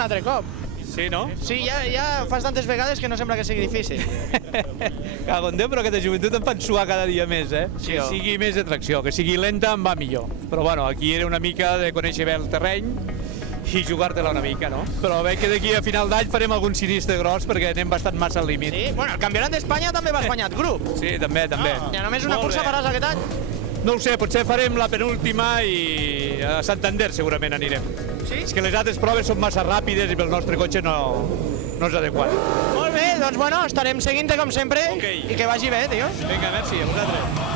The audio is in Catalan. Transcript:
un altre cop. Sí, no? Sí, ja fas tantes vegades que no sembla que sigui difícil. Cago en Déu, però aquesta joventut em fan suar cada dia més, eh? Sí, Que sigui més d'atracció, que sigui lenta em va millor. Però bueno, aquí era una mica de conèixer bé el terreny i jugar-te-la una mica, no? Però veig que d'aquí a final d'any farem algun sinistre gros perquè anem bastant massa al límit. Sí? Bueno, el campionat d'Espanya també vas guanyat grup. Sí, també. Ja només una Molt cursa bé. faràs aquest any? No ho sé, potser farem la penúltima i a Santander segurament anirem. Sí? És que les altres proves són massa ràpides i pel nostre cotxe no és adequat. Molt bé, doncs bueno, estarem seguint-te com sempre Ok. i que vagi bé, tio. Vinga, merci, a vosaltres.